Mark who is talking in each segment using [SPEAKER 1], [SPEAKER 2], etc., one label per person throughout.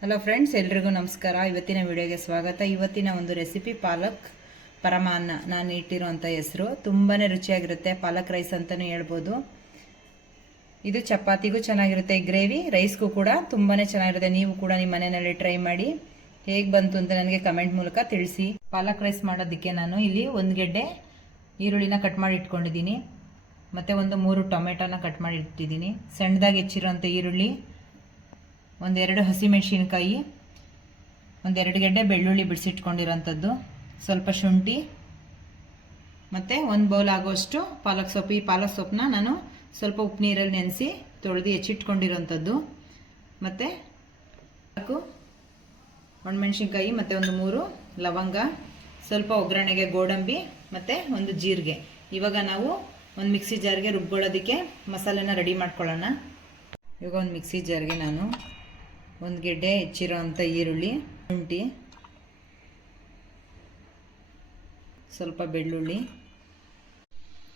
[SPEAKER 1] Hello friends ಎಲ್ರಿಗೂ ನಮಸ್ಕಾರ. ಇವತ್ತಿನ ವಿಡಿಯೋಗೆ ಸ್ವಾಗತ. ಇವತ್ತಿನ ಒಂದು ರೆಸಿಪಿ ಪಾಲಕ್ ಪರಮಾನ್ನ. ನಾನು ಇಟ್ಟಿರುವಂಥ ಹೆಸರು. ತುಂಬಾ ರುಚಿಯಾಗಿರುತ್ತೆ. ಪಾಲಕ್ ರೈಸ್ ಅಂತಲೂ ಹೇಳ್ಬೋದು. ಇದು ಚಪಾತಿಗೂ ಚೆನ್ನಾಗಿರುತ್ತೆ. ಗ್ರೇವಿ ರೈಸ್ಗೂ ಕೂಡ ತುಂಬಾ ಚೆನ್ನಾಗಿರುತ್ತೆ. ನೀವು ಕೂಡ ನಿಮ್ಮ ಮನೆಯಲ್ಲಿ ಟ್ರೈ ಮಾಡಿ. ಹೇಗೆ ಬಂತು ಅಂತ ನನಗೆ ಕಮೆಂಟ್ ಮೂಲಕ ತಿಳಿಸಿ. ಪಾಲಕ್ ರೈಸ್ ಮಾಡೋದಕ್ಕೆ ನಾನು ಇಲ್ಲಿ ಒಂದು ಗೆಡ್ಡೆ ಈರುಳ್ಳಿನ ಕಟ್ ಮಾಡಿ ಇಟ್ಕೊಂಡಿದ್ದೀನಿ. ಮತ್ತು ಒಂದು ಮೂರು ಟೊಮೆಟೊನ ಕಟ್ ಮಾಡಿ ಇಟ್ಟಿದ್ದೀನಿ. ಸಣ್ಣದಾಗಿ ಹೆಚ್ಚಿರೋಂಥ ಈರುಳ್ಳಿ ಒಂದೆರಡು ಹಸಿಮೆಣಸಿನ್ಕಾಯಿ ಒಂದೆರಡು ಗೆಡ್ಡೆ ಬೆಳ್ಳುಳ್ಳಿ ಬಿಡಿಸಿಟ್ಕೊಂಡಿರೋಂಥದ್ದು, ಸ್ವಲ್ಪ ಶುಂಠಿ, ಮತ್ತು ಒಂದು ಬೌಲ್ ಆಗೋಷ್ಟು ಪಾಲಕ್ ಸೊಪ್ಪು. ಈ ಪಾಲಕ್ ಸೊಪ್ಪನ್ನ ನಾನು ಸ್ವಲ್ಪ ಉಪ್ಪು ನೀರಲ್ಲಿ ನೆನೆಸಿ ತೊಳೆದು ಹೆಚ್ಚಿಟ್ಕೊಂಡಿರೋಂಥದ್ದು. ಮತ್ತು ನಾಲ್ಕು ಒಣಮೆಣ್ಸಿನ್ಕಾಯಿ, ಮತ್ತು ಒಂದು ಮೂರು ಲವಂಗ, ಸ್ವಲ್ಪ ಒಗ್ಗರಣೆಗೆ ಗೋಡಂಬಿ, ಮತ್ತು ಒಂದು ಜೀರಿಗೆ. ಇವಾಗ ನಾವು ಒಂದು ಮಿಕ್ಸಿ ಜಾರ್ಗೆ ರುಬ್ಕೊಳ್ಳೋದಕ್ಕೆ ಮಸಾಲೆನ ರೆಡಿ ಮಾಡ್ಕೊಳ್ಳೋಣ. ಇವಾಗ ಒಂದು ಮಿಕ್ಸಿ ಜಾರ್ಗೆ ನಾನು ಒಂದು ಗೆಡ್ಡೆ ಹೆಚ್ಚಿರೋ ಅಂಥ ಈರುಳ್ಳಿ, ಶುಂಠಿ, ಸ್ವಲ್ಪ ಬೆಳ್ಳುಳ್ಳಿ.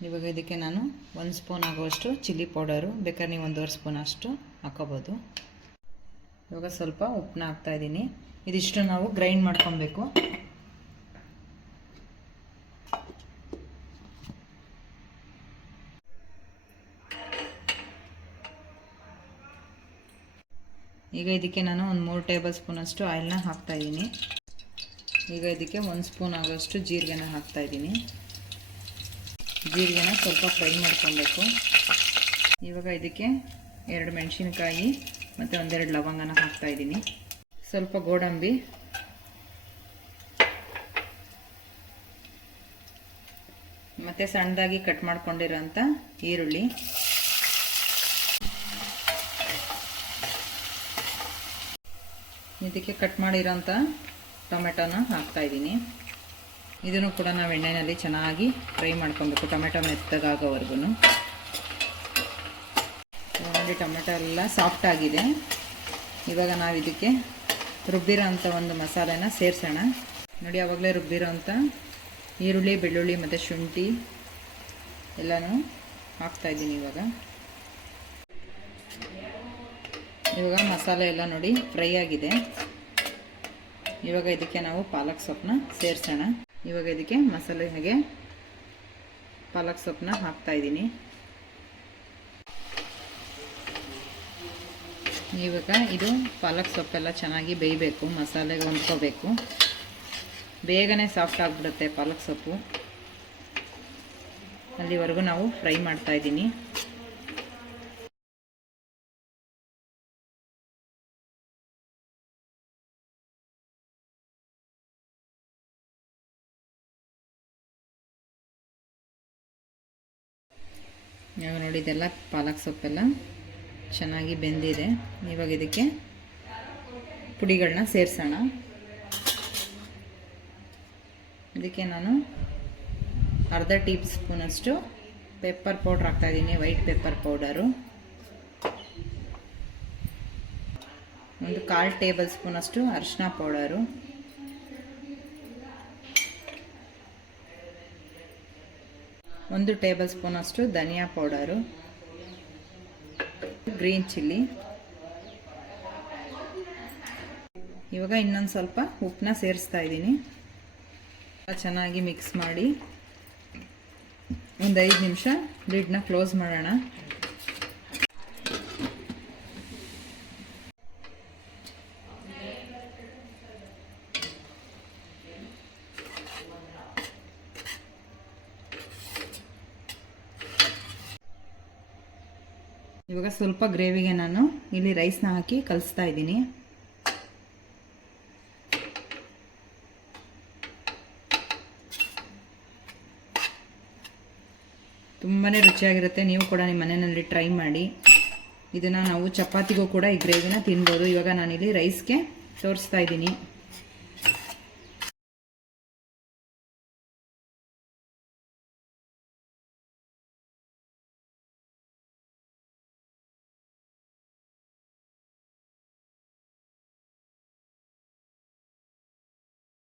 [SPEAKER 1] ಇವಾಗ ಇದಕ್ಕೆ ನಾನು ಒಂದು ಸ್ಪೂನ್ ಆಗುವಷ್ಟು ಚಿಲ್ಲಿ ಪೌಡರು. ಬೇಕಾದ್ರೆ ನೀವು ಒಂದೂವರೆ ಸ್ಪೂನ್ ಅಷ್ಟು ಹಾಕೋಬೋದು. ಇವಾಗ ಸ್ವಲ್ಪ ಉಪ್ಪನ್ನ ಹಾಕ್ತಾಯಿದ್ದೀನಿ ಇದಿಷ್ಟು ನಾವು ಗ್ರೈಂಡ್ ಮಾಡ್ಕೊಬೇಕು. ಈಗ ಇದಕ್ಕೆ ನಾನು ಒಂದು ಮೂರು ಟೇಬಲ್ ಸ್ಪೂನಷ್ಟು ಆಯಿಲ್ನ ಹಾಕ್ತಾಯಿದ್ದೀನಿ ಈಗ ಇದಕ್ಕೆ ಒಂದು ಸ್ಪೂನ್ ಆಗೋಷ್ಟು ಜೀರಿಗೆನ ಹಾಕ್ತಾಯಿದ್ದೀನಿ ಜೀರಿಗೆನ ಸ್ವಲ್ಪ ಫ್ರೈ ಮಾಡ್ಕೊಬೇಕು. ಇವಾಗ ಇದಕ್ಕೆ ಎರಡು ಮೆಣಸಿನ್ಕಾಯಿ ಮತ್ತು ಒಂದೆರಡು ಲವಂಗನ ಹಾಕ್ತಾಯಿದ್ದೀನಿ ಸ್ವಲ್ಪ ಗೋಡಂಬಿ. ಮತ್ತು ಸಣ್ಣದಾಗಿ ಕಟ್ ಮಾಡ್ಕೊಂಡಿರೋಂಥ ಈರುಳ್ಳಿ. ಇದಕ್ಕೆ ಕಟ್ ಮಾಡಿರೋಂಥ ಟೊಮೆಟೊನ ಹಾಕ್ತಾಯಿದ್ದೀನಿ ಇದನ್ನು ಕೂಡ ನಾವು ಎಣ್ಣೆಯಲ್ಲಿ ಚೆನ್ನಾಗಿ ಫ್ರೈ ಮಾಡ್ಕೊಬೇಕು ಟೊಮೆಟೊ ಮೆತ್ತಗಾಗೋವರೆಗೂ ನೋಡಿ ಟೊಮೆಟೊ ಎಲ್ಲ ಸಾಫ್ಟ್ ಆಗಿದೆ. ಇವಾಗ ನಾವು ಇದಕ್ಕೆ ರುಬ್ಬಿರೋ ಅಂಥ ಒಂದು ಮಸಾಲೆನ ಸೇರಿಸೋಣ. ನೋಡಿ ಆವಾಗಲೇ ರುಬ್ಬಿರೋ ಅಂಥ ಈರುಳ್ಳಿ, ಬೆಳ್ಳುಳ್ಳಿ ಮತ್ತು ಶುಂಠಿ ಎಲ್ಲನೂ ಹಾಕ್ತಾಯಿದ್ದೀನಿ ಇವಾಗ. ಇವಾಗ ಮಸಾಲೆ ಎಲ್ಲ ನೋಡಿ ಫ್ರೈ ಆಗಿದೆ. ಇವಾಗ ಇದಕ್ಕೆ ನಾವು ಪಾಲಕ್ ಸೊಪ್ಪನ್ನ ಸೇರಿಸೋಣ. ಇವಾಗ ಇದಕ್ಕೆ ಮಸಾಲೆಗೆ ಪಾಲಕ್ ಸೊಪ್ಪನ್ನ ಹಾಕ್ತಾ ಇದ್ದೀನಿ. ಇವಾಗ ಇದು ಪಾಲಕ್ ಸೊಪ್ಪೆಲ್ಲ ಚೆನ್ನಾಗಿ ಬೇಯಬೇಕು, ಮಸಾಲೆಗೆ ಹೊಂದ್ಕೋಬೇಕು. ಬೇಗನೆ ಸಾಫ್ಟ್ ಆಗಿಬಿಡುತ್ತೆ ಪಾಲಕ್ ಸೊಪ್ಪು. ಅಲ್ಲಿವರೆಗೂ ನಾವು ಫ್ರೈ ಮಾಡ್ತಾ ಇದ್ದೀನಿ. ಇವಾಗ ನೋಡಿ, ಇದೆಲ್ಲ ಪಾಲಕ್ ಸೊಪ್ಪೆಲ್ಲ ಚೆನ್ನಾಗಿ ಬೆಂದಿದೆ. ಇವಾಗ ಇದಕ್ಕೆ ಪುಡಿಗಳನ್ನ ಸೇರಿಸೋಣ. ಇದಕ್ಕೆ ನಾನು ಅರ್ಧ ಟೀ ಸ್ಪೂನಷ್ಟು ಪೆಪ್ಪರ್ ಪೌಡ್ರ್ ಹಾಕ್ತಾಯಿದ್ದೀನಿ ವೈಟ್ ಪೆಪ್ಪರ್ ಪೌಡರು. ಒಂದು ಕಾಲು ಟೇಬಲ್ ಸ್ಪೂನಷ್ಟು ಅರಿಶಿನ ಪೌಡರು. ಒಂದು ಟೇಬಲ್ ಸ್ಪೂನಷ್ಟು ಧನಿಯಾ ಪೌಡರು, ಗ್ರೀನ್ ಚಿಲ್ಲಿ. ಇವಾಗ ಇನ್ನೊಂದು ಸ್ವಲ್ಪ ಉಪ್ಪನ್ನ ಸೇರಿಸ್ತಾ ಇದ್ದೀನಿ. ಚೆನ್ನಾಗಿ ಮಿಕ್ಸ್ ಮಾಡಿ ಒಂದು ಐದು ನಿಮಿಷ ಲಿಡ್ನ ಕ್ಲೋಸ್ ಮಾಡೋಣ. ಇವಾಗ ಸ್ವಲ್ಪ ಗ್ರೇವಿಗೆ ನಾನು ಇಲ್ಲಿ ರೈಸ್ನ ಹಾಕಿ ಕಲಿಸ್ತಾ ಇದ್ದೀನಿ. ತುಂಬಾ ರುಚಿಯಾಗಿರುತ್ತೆ. ನೀವು ಕೂಡ ನಿಮ್ಮ ಮನೆಯಲ್ಲಿ ಟ್ರೈ ಮಾಡಿ. ಇದನ್ನು ನಾವು ಚಪಾತಿಗೂ ಕೂಡ ಈ ಗ್ರೇವಿನ ತಿನ್ಬೋದು. ಇವಾಗ ನಾನಿಲ್ಲಿ ರೈಸ್ಗೆ ತೋರಿಸ್ತಾ ಇದ್ದೀನಿ.